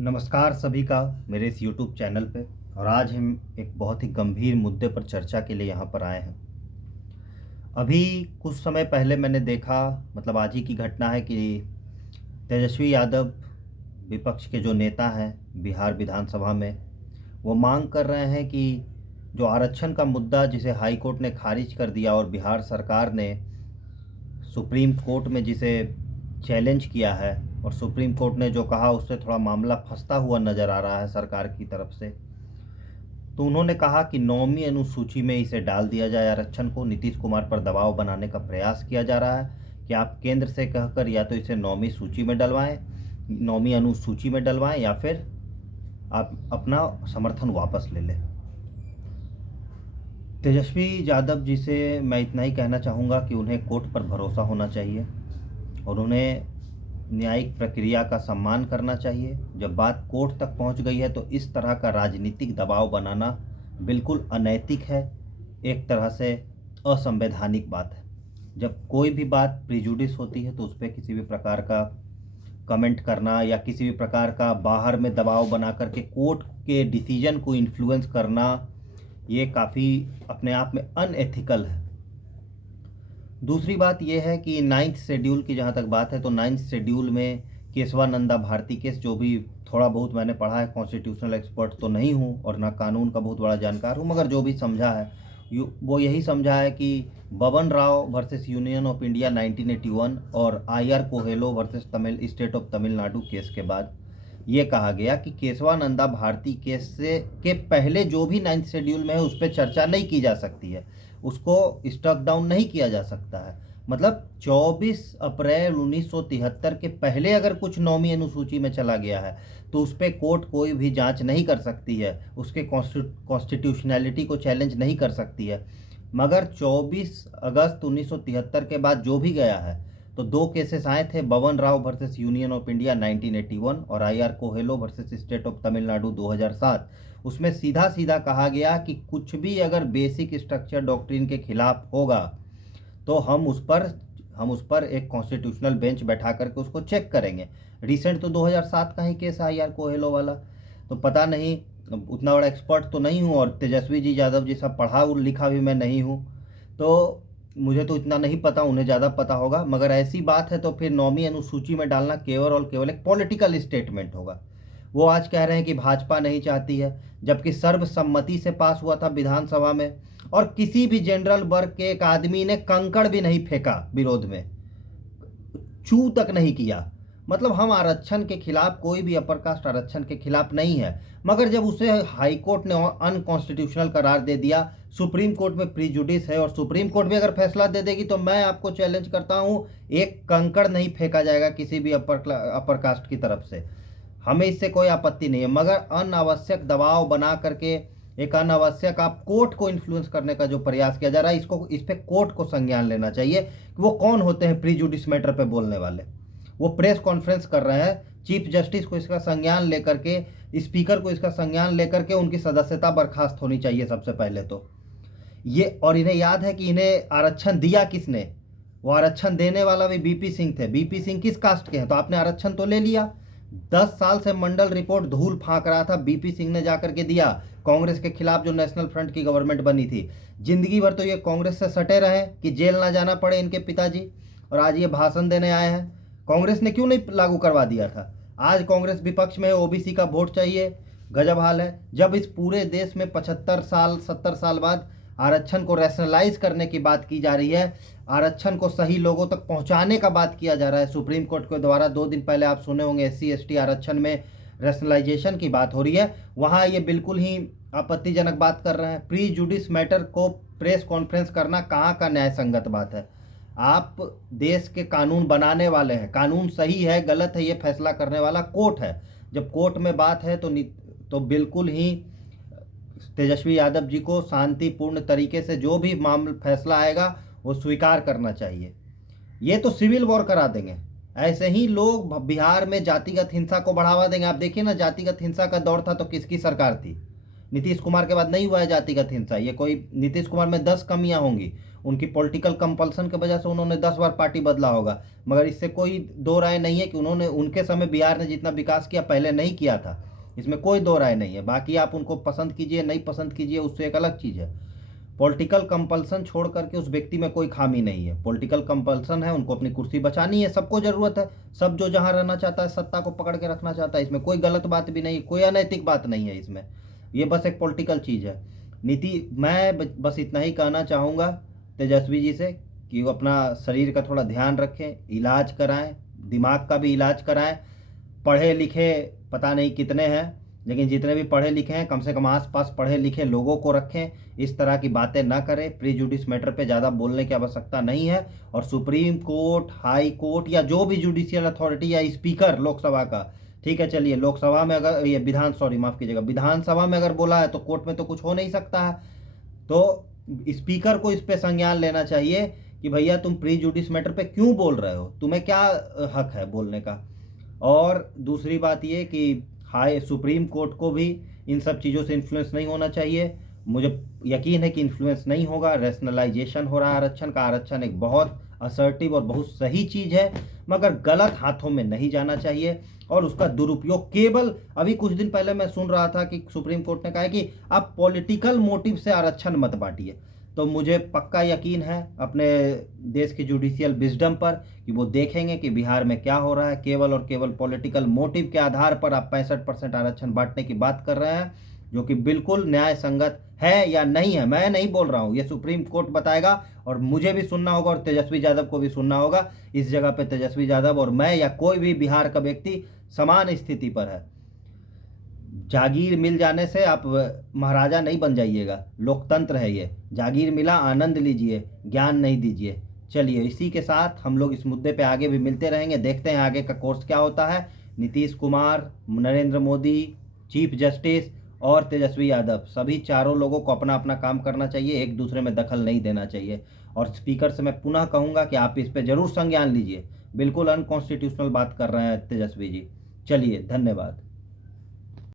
नमस्कार सभी का मेरे इस YouTube चैनल पे। और आज हम एक बहुत ही गंभीर मुद्दे पर चर्चा के लिए यहाँ पर आए हैं। अभी कुछ समय पहले मैंने देखा, मतलब आज ही की घटना है कि तेजस्वी यादव विपक्ष के जो नेता हैं बिहार विधानसभा में, वो मांग कर रहे हैं कि जो आरक्षण का मुद्दा जिसे हाई कोर्ट ने खारिज कर दिया और बिहार सरकार ने सुप्रीम कोर्ट में जिसे चैलेंज किया है, और सुप्रीम कोर्ट ने जो कहा उससे थोड़ा मामला फंसता हुआ नज़र आ रहा है सरकार की तरफ से। तो उन्होंने कहा कि 9वीं अनुसूची में इसे डाल दिया जाए आरक्षण को। नीतीश कुमार पर दबाव बनाने का प्रयास किया जा रहा है कि आप केंद्र से कहकर या तो इसे 9वीं सूची में डलवाएं, 9वीं अनुसूची में डलवाएं, या फिर आप अपना समर्थन वापस ले लें। तेजस्वी यादव जी से मैं इतना ही कहना चाहूँगा कि उन्हें कोर्ट पर भरोसा होना चाहिए और उन्हें न्यायिक प्रक्रिया का सम्मान करना चाहिए। जब बात कोर्ट तक पहुंच गई है तो इस तरह का राजनीतिक दबाव बनाना बिल्कुल अनैतिक है, एक तरह से असंवैधानिक बात है। जब कोई भी बात प्रिजुडिस होती है तो उस पर किसी भी प्रकार का कमेंट करना या किसी भी प्रकार का बाहर में दबाव बना करके कोर्ट के डिसीजन को इन्फ्लुएंस करना, ये काफ़ी अपने आप में अनएथिकल है। दूसरी बात यह है कि 9th शेड्यूल की जहाँ तक बात है तो 9th शेड्यूल में केशवानंदा भारती केस, जो भी थोड़ा बहुत मैंने पढ़ा है, कॉन्स्टिट्यूशनल एक्सपर्ट तो नहीं हूँ और ना कानून का बहुत बड़ा जानकार हूँ, मगर जो भी समझा है वो यही समझा है कि Baban Rao versus union of India 1981 और IR Coelho versus Tamil state of Tamil Nadu case के बाद ये कहा गया कि केशवानंदा भारती केस से के पहले जो भी 9th शेड्यूल में है उस पर चर्चा नहीं की जा सकती है, उसको स्टक डाउन नहीं किया जा सकता है। मतलब 24 अप्रैल 1973 के पहले अगर कुछ 9वीं अनुसूची में चला गया है तो उस पर कोर्ट कोई भी जांच नहीं कर सकती है, उसके कॉन्स्टिट्यूशनैलिटी को चैलेंज नहीं कर सकती है। मगर 24 अगस्त 1973 के बाद जो भी गया है तो दो केसेस आए थे, Baban Rao versus union of India 1981 और IR Coelho versus state of Tamil Nadu 2007। उसमें सीधा सीधा कहा गया कि कुछ भी अगर बेसिक स्ट्रक्चर डॉक्ट्रिन के खिलाफ होगा तो हम उस पर एक कॉन्स्टिट्यूशनल बेंच बैठा करके उसको चेक करेंगे। रिसेंट तो 2007 का ही केस है आईआर कोहेलो वाला। तो पता नहीं, उतना बड़ा एक्सपर्ट तो नहीं हूँ और तेजस्वी जी यादव जी सब पढ़ा और लिखा भी मैं नहीं हूँ, तो मुझे तो इतना नहीं पता, उन्हें ज़्यादा पता होगा। मगर ऐसी बात है तो फिर 9वीं अनुसूची में डालना केवल और केवल एक पॉलिटिकल स्टेटमेंट होगा। वो आज कह रहे हैं कि भाजपा नहीं चाहती है, जबकि सर्वसम्मति से पास हुआ था विधानसभा में और किसी भी जनरल वर्ग के एक आदमी ने कंकड़ भी नहीं फेंका विरोध में, छू तक नहीं किया। मतलब हम आरक्षण के खिलाफ, कोई भी अपर कास्ट आरक्षण के खिलाफ नहीं है, मगर जब उसे हाई कोर्ट ने अनकॉन्स्टिट्यूशनल करार दे दिया, सुप्रीम कोर्ट में प्रीजुडिस है और सुप्रीम कोर्ट भी अगर फैसला दे देगी तो मैं आपको चैलेंज करता हूं, एक कंकड़ नहीं फेंका जाएगा किसी भी अपर कास्ट की तरफ से। हमें इससे कोई आपत्ति नहीं है, मगर अनावश्यक दबाव बना करके एक अनावश्यक आप कोर्ट को इन्फ्लुएंस करने का जो प्रयास किया जा रहा है, इस पे कोर्ट को संज्ञान लेना चाहिए कि वो कौन होते हैं प्रीजुडिस मैटर पे बोलने वाले। वो प्रेस कॉन्फ्रेंस कर रहे हैं, चीफ जस्टिस को इसका संज्ञान लेकर के, स्पीकर को इसका संज्ञान लेकर के उनकी सदस्यता बर्खास्त होनी चाहिए सबसे पहले तो ये। और इन्हें याद है कि इन्हें आरक्षण दिया किसने? वो आरक्षण देने वाला भी बीपी सिंह थे। बीपी सिंह किस कास्ट के हैं? तो आपने आरक्षण तो ले लिया। 10 साल से मंडल रिपोर्ट धूल फांक रहा था, बीपी सिंह ने जाकर के दिया, कांग्रेस के खिलाफ जो नेशनल फ्रंट की गवर्नमेंट बनी थी। जिंदगी भर तो ये कांग्रेस से सटे रहे कि जेल ना जाना पड़े इनके पिताजी, और आज ये भाषण देने आए हैं। कांग्रेस ने क्यों नहीं लागू करवा दिया था? आज कांग्रेस विपक्ष में, ओबीसी का वोट चाहिए, गजब हाल है। जब इस पूरे देश में 75 साल 70 साल बाद आरक्षण को रैशनलाइज करने की बात की जा रही है, आरक्षण को सही लोगों तक पहुंचाने का बात किया जा रहा है, सुप्रीम कोर्ट के द्वारा 2 दिन पहले आप सुने होंगे एससी एसटी आरक्षण में रैशनलाइजेशन की बात हो रही है, वहां ये बिल्कुल ही आपत्तिजनक बात कर रहे हैं। प्री जुडिस मैटर को प्रेस कॉन्फ्रेंस करना कहाँ का न्याय संगत बात है? आप देश के कानून बनाने वाले हैं, कानून सही है गलत है ये फैसला करने वाला कोर्ट है। जब कोर्ट में बात है तो बिल्कुल ही तेजस्वी यादव जी को शांतिपूर्ण तरीके से जो भी मामला फैसला आएगा वो स्वीकार करना चाहिए। ये तो सिविल वॉर करा देंगे। ऐसे ही लोग बिहार में जातिगत हिंसा को बढ़ावा देंगे। आप देखिए ना, जातिगत हिंसा का दौर था तो किसकी सरकार थी? नीतीश कुमार के बाद नहीं हुआ है जातिगत हिंसा। ये कोई नीतीश कुमार में 10 कमियां होंगी, उनकी पॉलिटिकल कंपल्सन की वजह से उन्होंने 10 बार पार्टी बदला होगा, मगर इससे कोई दो राय नहीं है कि उन्होंने उनके समय बिहार ने जितना विकास किया पहले नहीं किया था। इसमें कोई दो राय नहीं है। बाकी आप उनको पसंद कीजिए नहीं पसंद कीजिए, उससे एक अलग चीज़ है। पॉलिटिकल कंपल्सन छोड़ करके उस व्यक्ति में कोई खामी नहीं है। पॉलिटिकल कंपल्सन है, उनको अपनी कुर्सी बचानी है, सबको ज़रूरत है। सब जो जहाँ रहना चाहता है, सत्ता को पकड़ के रखना चाहता है, इसमें कोई गलत बात भी नहीं, कोई अनैतिक बात नहीं है इसमें। ये बस एक पॉलिटिकल चीज़ है। मैं बस इतना ही कहना चाहूँगा तेजस्वी जी से कि वो अपना शरीर का थोड़ा ध्यान रखें, इलाज कराएं, दिमाग का भी इलाज कराएं। पढ़े लिखे पता नहीं कितने हैं, लेकिन जितने भी पढ़े लिखे हैं कम से कम आसपास पढ़े लिखे लोगों को रखें। इस तरह की बातें ना करें। प्रीजुडिस मैटर पे ज़्यादा बोलने की आवश्यकता नहीं है। और सुप्रीम कोर्ट, हाई कोर्ट या जो भी जुडिशियल अथॉरिटी या स्पीकर लोकसभा का, ठीक है चलिए, लोकसभा में अगर ये माफ़ कीजिएगा, विधानसभा में अगर बोला है तो कोर्ट में तो कुछ हो नहीं सकता है। तो स्पीकर को इस पे संज्ञान लेना चाहिए कि भैया तुम प्री जुडिस मैटर पे क्यों बोल रहे हो, तुम्हें क्या हक है बोलने का। और दूसरी बात ये कि हाई सुप्रीम कोर्ट को भी इन सब चीज़ों से इन्फ्लुएंस नहीं होना चाहिए। मुझे यकीन है कि इन्फ्लुएंस नहीं होगा। रैशनलाइजेशन हो रहा है आरक्षण का। आरक्षण एक बहुत असर्टिव और बहुत सही चीज़ है, मगर गलत हाथों में नहीं जाना चाहिए। और उसका दुरुपयोग केवल, अभी कुछ दिन पहले मैं सुन रहा था कि सुप्रीम कोर्ट ने कहा है कि आप पॉलिटिकल मोटिव से आरक्षण मत बांटिए। तो मुझे पक्का यकीन है अपने देश की जुडिशियल विजडम पर कि वो देखेंगे कि बिहार में क्या हो रहा है। केवल और केवल पॉलिटिकल मोटिव के आधार पर आप 65% आरक्षण बांटने की बात कर रहे हैं, जो कि बिल्कुल न्याय संगत है या नहीं है मैं नहीं बोल रहा हूँ, ये सुप्रीम कोर्ट बताएगा। और मुझे भी सुनना होगा और तेजस्वी यादव को भी सुनना होगा। इस जगह पे तेजस्वी यादव और मैं या कोई भी बिहार का व्यक्ति समान स्थिति पर है। जागीर मिल जाने से आप महाराजा नहीं बन जाइएगा। लोकतंत्र है ये, जागीर मिला आनंद लीजिए, ज्ञान नहीं दीजिए। चलिए, इसी के साथ हम लोग इस मुद्दे पे आगे भी मिलते रहेंगे। देखते हैं आगे का कोर्स क्या होता है। नीतीश कुमार, नरेंद्र मोदी, चीफ जस्टिस और तेजस्वी यादव, सभी चारों लोगों को अपना अपना काम करना चाहिए, एक दूसरे में दखल नहीं देना चाहिए। और स्पीकर से मैं पुनः कहूँगा कि आप इस पर जरूर संज्ञान लीजिए। बिल्कुल अनकॉन्स्टिट्यूशनल बात कर रहे हैं तेजस्वी जी। चलिए, धन्यवाद।